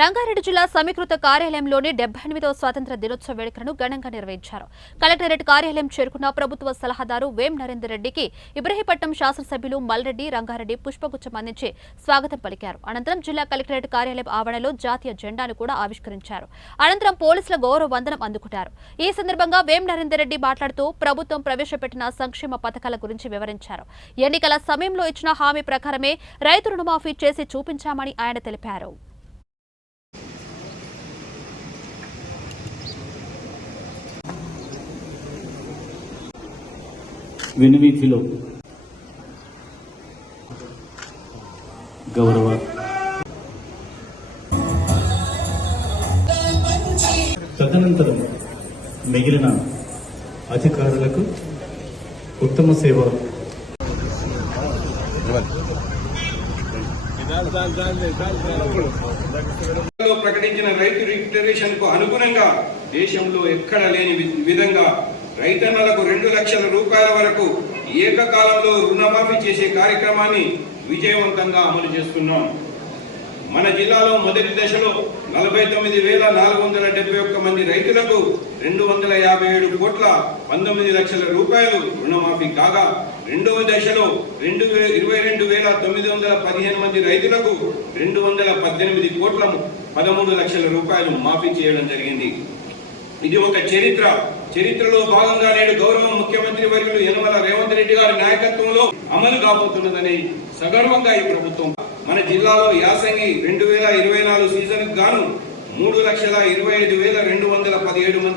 రంగారెడ్డి జిల్లా సమీకృత కార్యాలయంలోని 78వ స్వాతంత్ర్య దినోత్సవ వేడుకలను ఘనంగా నిర్వహించారు. కలెక్టరేట్ కార్యాలయం చేరుకున్న ప్రభుత్వ సలహాదారు వేం నరేందర్ రెడ్డికి ఇబ్రహీపట్నం శాసనసభ్యులు మల్రెడ్డి, రంగారెడ్డి పుష్పగుచ్చం అందించి స్వాగతం పలికారు. అనంతరం జిల్లా కలెక్టరేట్ కార్యాలయం ఆవరణలో జాతీయ జెండాను కూడా ఆవిష్కరించారు. అనంతరం పోలీసుల గౌరవ వందనం అందుకున్నారు. ఈ సందర్భంగా వేం నరేందర్ రెడ్డి మాట్లాడుతూ ప్రభుత్వం ప్రవేశపెట్టిన సంక్షేమ పథకాల గురించి వివరించారు. ఎన్నికల సమయంలో ఇచ్చిన హామీ ప్రకారమే రైతు రుణమాఫీ చేసి చూపించామని ఆయన తెలిపారు. వెనువీధిలో గౌరవ తదనంతరం మిగిలిన అధికారులకు ఉత్తమ సేవ ప్రకటించిన రైతు రిజిస్ట్రేషన్ కు అనుగుణంగా దేశంలో ఎక్కడ లేని విధంగా రైతన్నలకు 2 లక్షల రూపాయల వరకు ఏకకాలంలో రుణమాఫీ చేసే కార్యక్రమాన్ని విజయవంతంగా అమలు చేస్తున్నాం. మన జిల్లాలో మొదటి దశలో 49,471 మంది రైతులకు 257 కోట్ల 19 లక్షల రూపాయలు రుణమాఫీ కాగా, రెండవ దశలో 22,915 మంది రైతులకు 218 కోట్ల 13 లక్షల రూపాయలు మాఫీ చేయడం జరిగింది. ఇది ఒక చరిత్రలో భాగంగా నేడు గౌరవ ముఖ్యమంత్రి వర్యులు యనమల రేవంత్ రెడ్డి గారి నాయకత్వంలో అమలు కాబోతున్నదని సగర్వంగా ఈ ప్రభుత్వం మన జిల్లాలో యాసంగి 2024 సీజన్ గాను 3,25,217 మంది